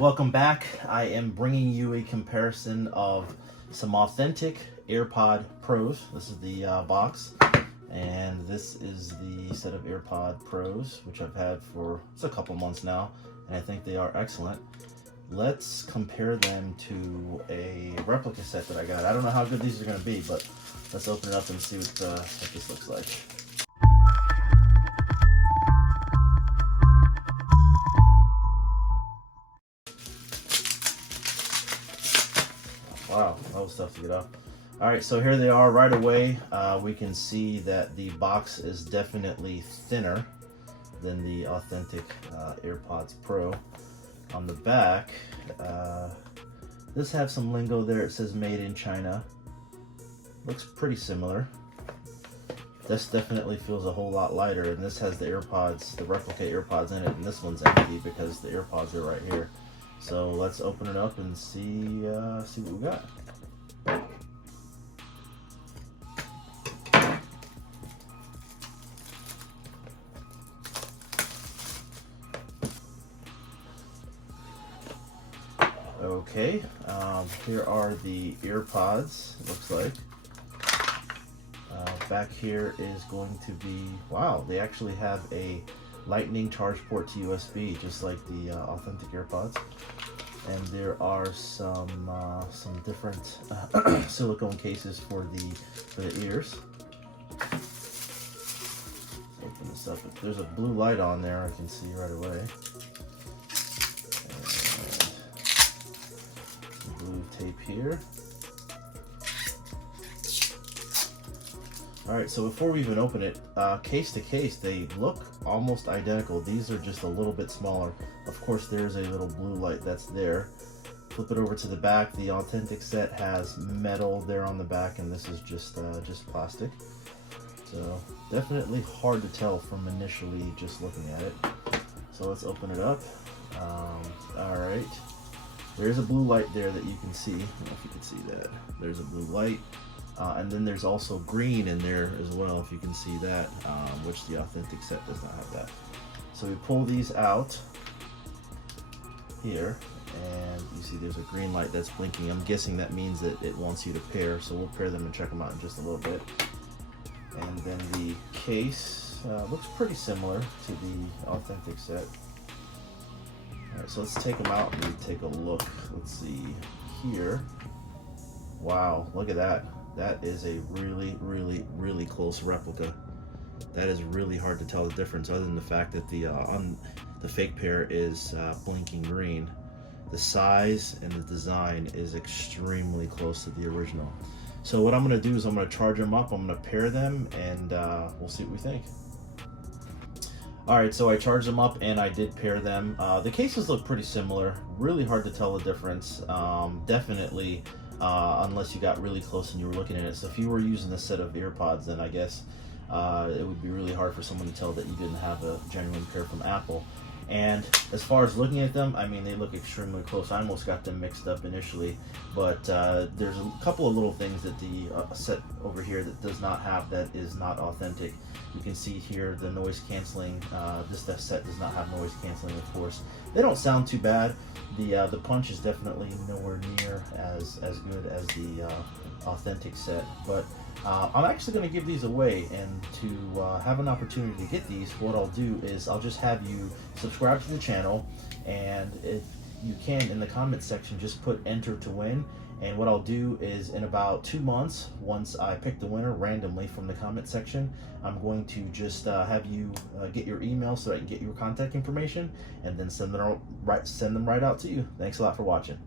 Welcome back. I am bringing you a comparison of some authentic AirPod Pros. This is the box, and this is the set of AirPod Pros, which I've had for a couple months now, and I think they are excellent. Let's compare them to a replica set that I got. I don't know how good these are going to be, but let's open it up and see what this looks like. Wow, that was tough to get off. All right, so here they are right away. We can see that the box is definitely thinner than the authentic AirPods Pro. On the back, this has some lingo there. It says made in China. Looks pretty similar. This definitely feels a whole lot lighter, and this has the AirPods, the replica AirPods in it, and this one's empty because the AirPods are right here. So let's open it up and see what we got. Okay, here are the AirPods, it looks like. Back here is going to be, wow, they actually have a lightning charge port to USB, just like the authentic AirPods. And there are some different silicone cases for the ears. Let's open this up. There's a blue light on there, I can see right away. And blue tape here. All right, so before we even open it, case to case, they look almost identical. These are just a little bit smaller. Of course, there's a little blue light that's there. Flip it over to the back. The authentic set has metal there on the back, and this is just plastic. So definitely hard to tell from initially just looking at it. So let's open it up. All right, there's a blue light there that you can see. I don't know if you can see that. There's a blue light. And then there's also green in there as well, if you can see that, which the authentic set does not have that. So we pull these out here, and you see there's a green light that's blinking. I'm guessing that means that it wants you to pair, so we'll pair them and check them out in just a little bit. And then the case looks pretty similar to the authentic set. All right, so let's take them out and take a look. Let's see here. Wow, look at that. That is a really, really, really close replica. That is really hard to tell the difference, other than the fact that the on the fake pair is blinking green. The size and the design is extremely close to the original. So what I'm going to do is I'm going to charge them up. I'm going to pair them, and we'll see what we think. All right, so I charged them up and I did pair them. The cases look pretty similar. Really hard to tell the difference. Definitely. Unless you got really close and you were looking at it. So if you were using a set of AirPods, then I guess it would be really hard for someone to tell that you didn't have a genuine pair from Apple. And as far as looking at them, I mean, they look extremely close. I almost got them mixed up initially, but there's a couple of little things that the set over here that does not have that is not authentic. You can see here the noise canceling. This set does not have noise canceling, of course. They don't sound too bad. The punch is definitely nowhere near as good as the authentic set, but I'm actually going to give these away, and to have an opportunity to get these, what I'll do is I'll just have you subscribe to the channel, and if you can, in the comment section, just put enter to win. And what I'll do is in about 2 months, once I pick the winner randomly from the comment section, I'm going to just have you get your email so I can get your contact information, and then send them right out to you. Thanks a lot for watching.